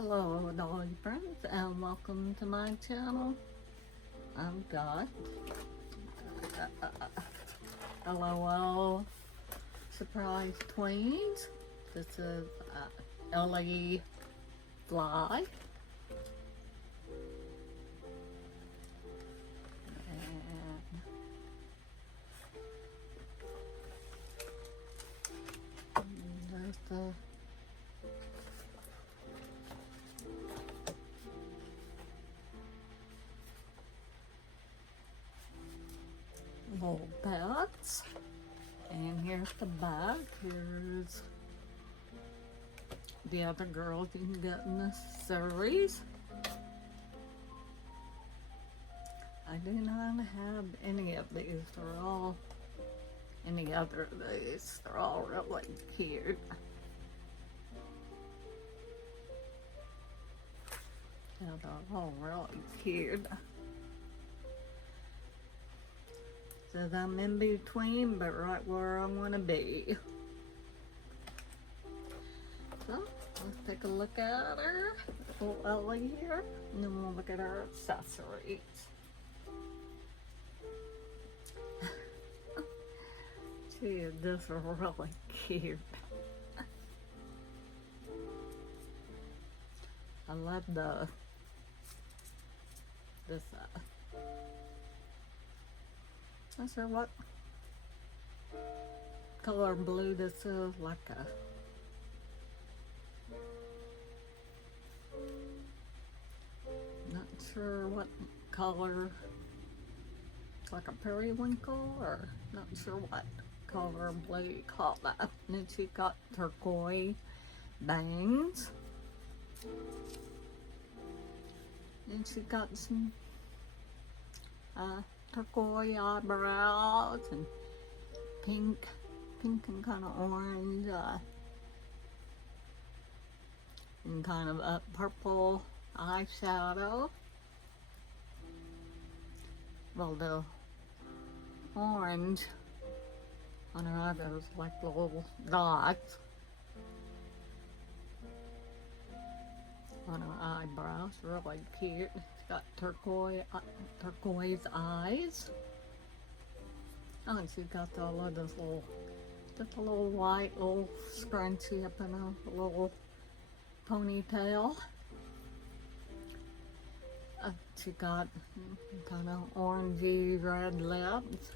Hello, dolly friends, and welcome to my channel. I'm Dot. LOL Surprise Tweens. This is Ellie Fly. And there's the little pets. And here's the back. Here's the other girls you can get in this series. I do not have any of these. They're all any other of these. They're all really cute. Yeah, they're all really cute. Says I'm in between, but right where I want to be. So, let's take a look at her. Little Ellie here. And then we'll look at her accessories. She is just really cute. I love this not sure what color blue this is, like a not sure what color, like a periwinkle, or not sure what color blue you call that. And then she got turquoise bangs. And she got some turquoise eyebrows and pink and kind of orange and kind of a purple eyeshadow. Well, the orange on her eyebrows like little dots on her eyebrows, really cute. She's got turquoise eyes. Oh, and she's got all of this little, just a little white little scrunchie up in a little ponytail. She got kind of orangey red lips.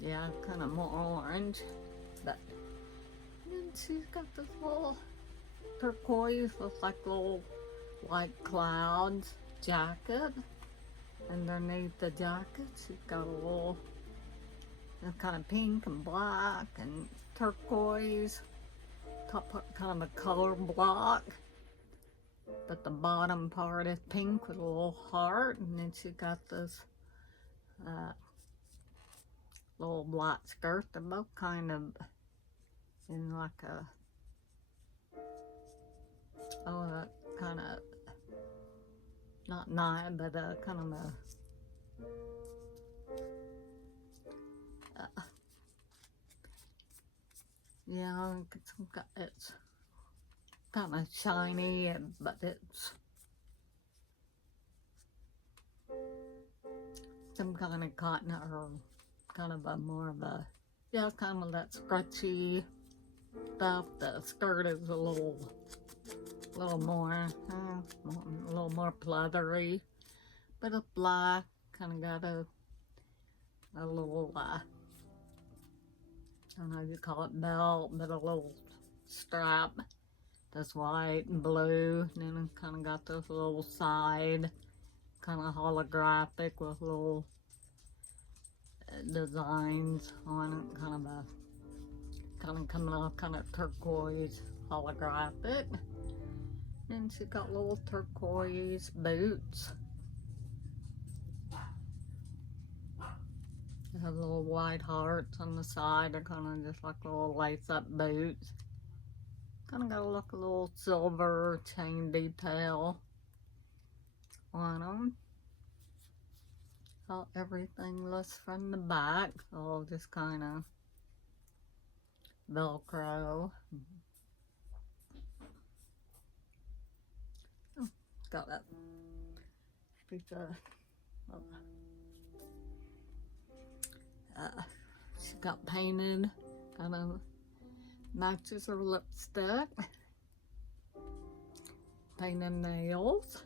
Yeah, kind of more orange, but then she's got this little turquoise with like little white clouds jacket. Underneath the jacket, she's got a little kind of pink and black and turquoise, top part kind of a color block, but the bottom part is pink with a little heart. And then she got this little black skirt. They're both kind of in like a kind of not nine, but kind of a yeah, it's kind of shiny, but it's some kind of cotton or kind of a more of a, yeah, kind of that scratchy stuff. The skirt is a little more, a little more pleathery, but it's black. Kind of got a little, I don't know if you call it belt, but a little strap that's white and blue. And then it kind of got this little side, kind of holographic with little designs on it, kind of coming off kind of turquoise holographic. And she got little turquoise boots. They have little white hearts on the side. They're kind of just like little lace-up boots. Kind of got like a little silver chain detail on them. How everything looks from the back. So just kind of Velcro. Oh, got that piece of, she got painted, kind of matches her lipstick, painted nails.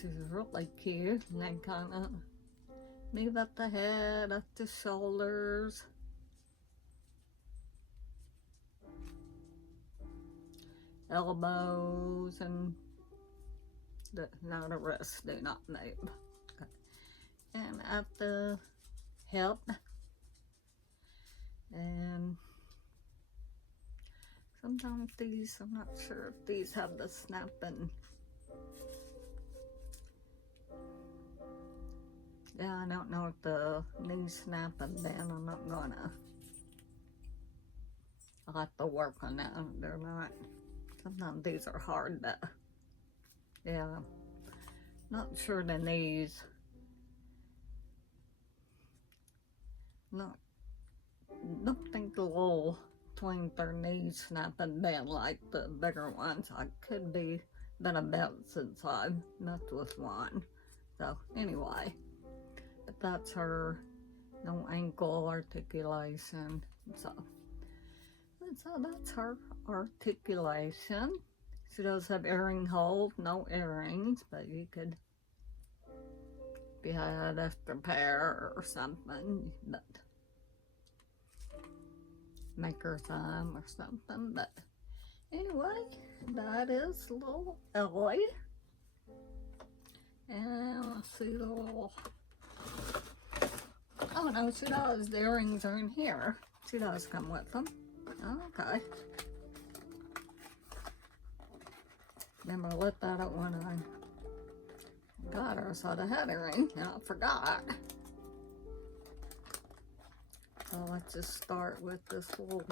She's really cute, and then kind of move up the head, up the shoulders. Elbows and the wrists do not move. Okay. And at the hip, and sometimes these, I'm not sure if these have the snapping. Yeah, I don't know if the knees snapping then. I'm not gonna. I'll have to work on that. They're not. Sometimes these are hard to. Yeah. Not sure the knees. Don't think the little twin their knees snapping down like the bigger ones. I could be been a bit since I messed with one. So anyway, but that's her no ankle articulation. So that's her articulation. She does have earring holes, no earrings, but you could, if you had extra pair or something, but make her some or something. But anyway, that is little Ellie. And let's see the little, oh no, she does, the earrings are in here. She does come with them. Okay. Remember, I lit that up when I got her, so I had a ring, and I forgot. So let's just start with this little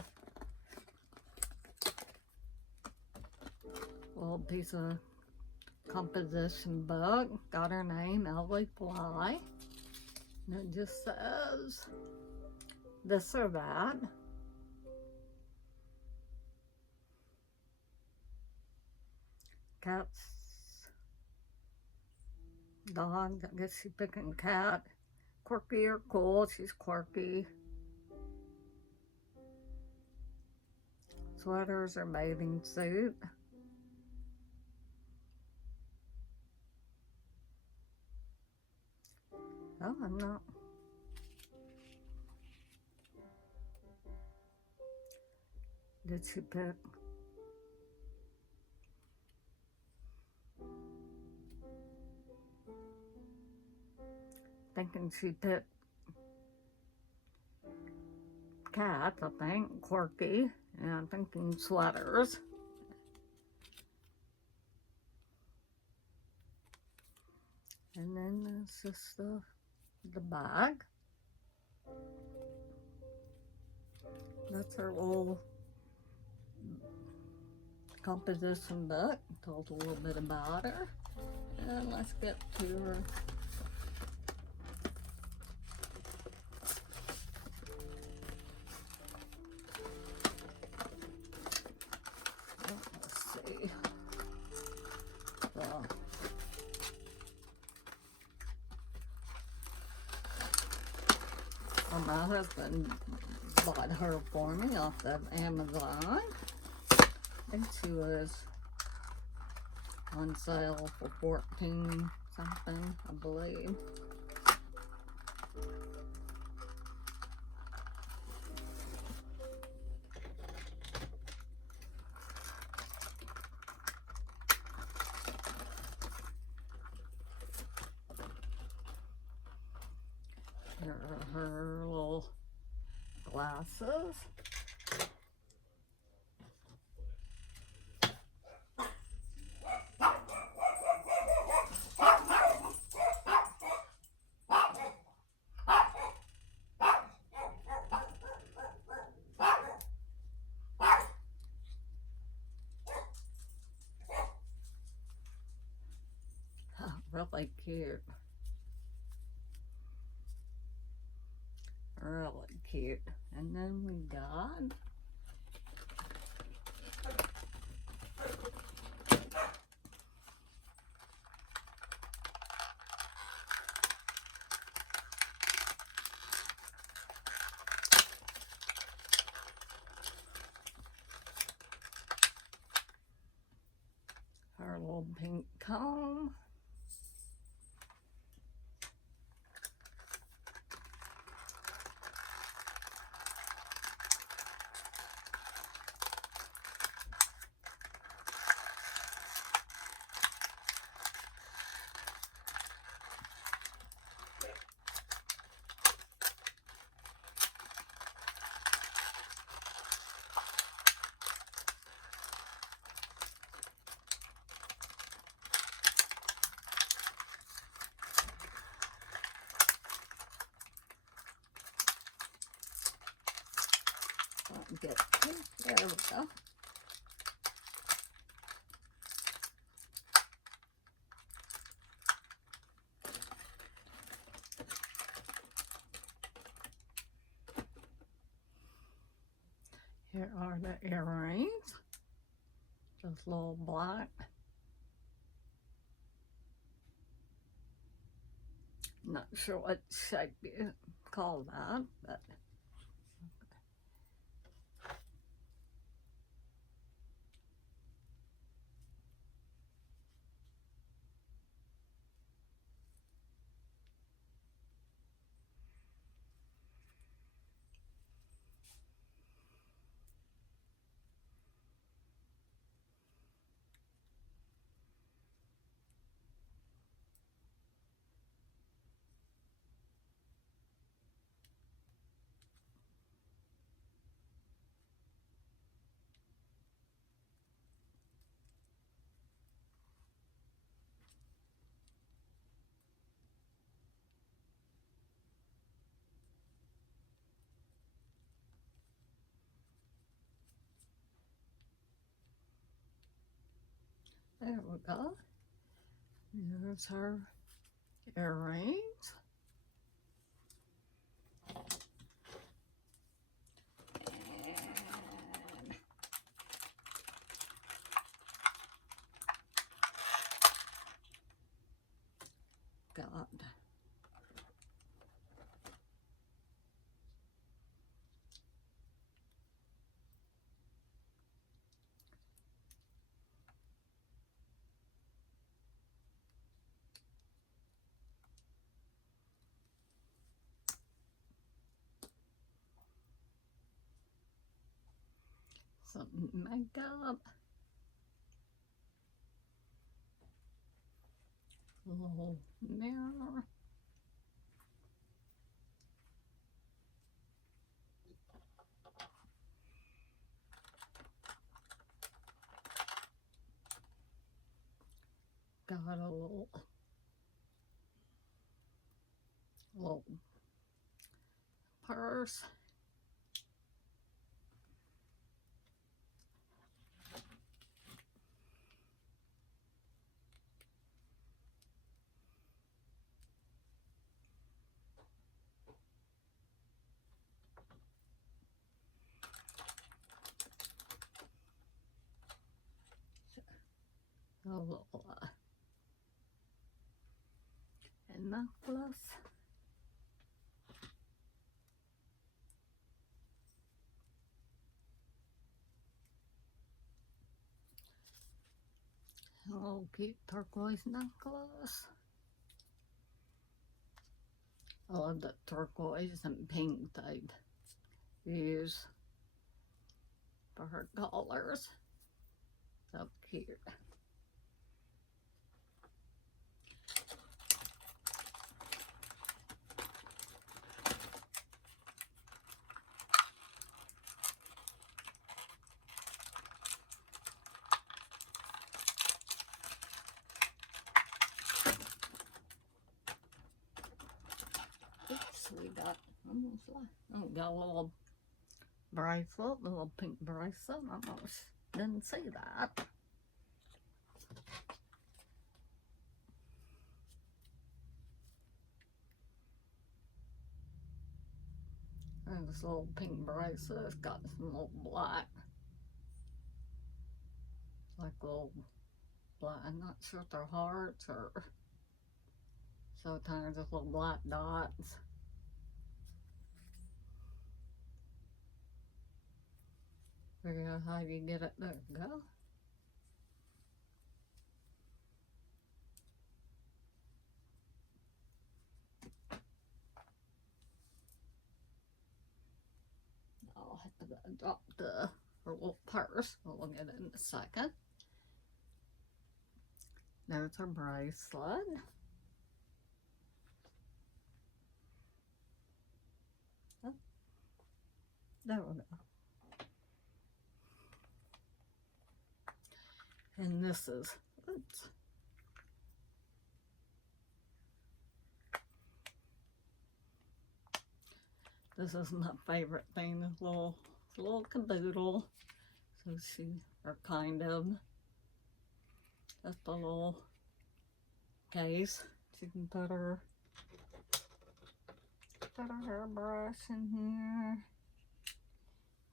piece of composition book. Got her name, Ellie Fly. And it just says this or that. Cats, dog, I guess she's picking cat. Quirky or cool, she's quirky. Sweaters or bathing suit. Oh, I'm not. Did she pick? Thinking she picked cats, I think, quirky, and I'm thinking sweaters. And then there's just the bag. That's her little composition book. Told a little bit about her. And let's get to her. Let's see. Well, my husband bought her for me off of Amazon. I think she was on sale for 14 something, I believe. Here are her little glasses. Really cute. Really cute. And then we got her little pink comb. Get there we go. Here are the earrings. Just little black. Not sure what shape you call that, but there we go. Here's her earrings. And got some makeup. Little mirror. Got a little purse. A little necklace. A little cute turquoise necklace. I love the turquoise and pink type use for her colors. So cute. Oops, we got got a little bracelet, a little pink bracelet. I almost didn't see that. this little pink bracelet. It's got some little black, like little black, I'm not sure if they're hearts or so tiny, just little black dots. Figure out how you get it. There you go. I'll have to drop her little purse. We'll get it in a second. There's her bracelet. Oh, there we go. And this is, oops. This is my favorite thing, this little caboodle. So she, or kind of, that's the little case. She can put her hairbrush in here,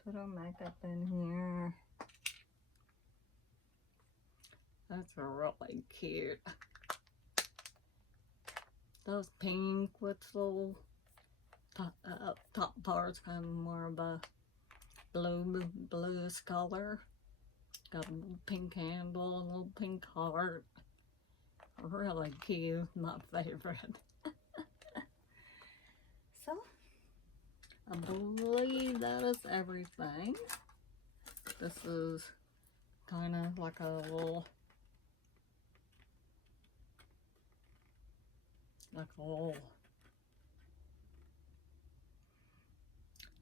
put her makeup in here. That's really cute. Those pink with little top part's kind of more of a bluish color. Got a little pink handle, a little pink heart. Really cute, my favorite. So, I believe that is everything. This is kind of like a little,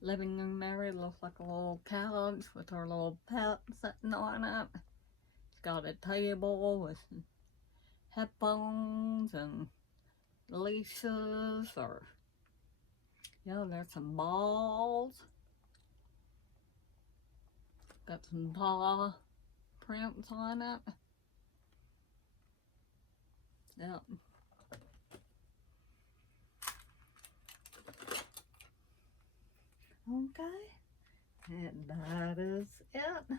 living room area. It looks like a little couch with her little pet sitting on it. It's got a table with headphones and leashes, or yeah, there's some balls. Got some paw prints on it. Yep. Okay, and that is it.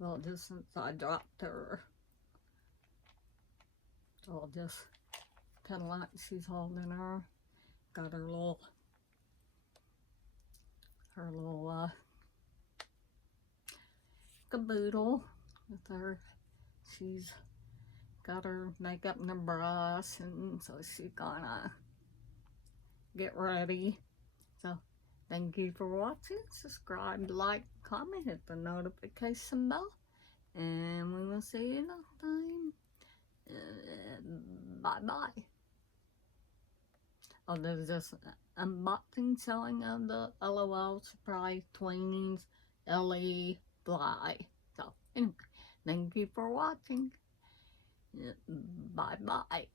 Well, just since I dropped her, so I'll just kind of like she's holding her. Got her little caboodle with her. She's got her makeup and her brush, and so she's gonna get ready. So thank you for watching. Subscribe, like, comment, hit the notification bell, and we will see you next time. Bye bye. Oh, there's this unboxing showing of the LOL Tweens Ellie Fly. So anyway, thank you for watching. Bye bye.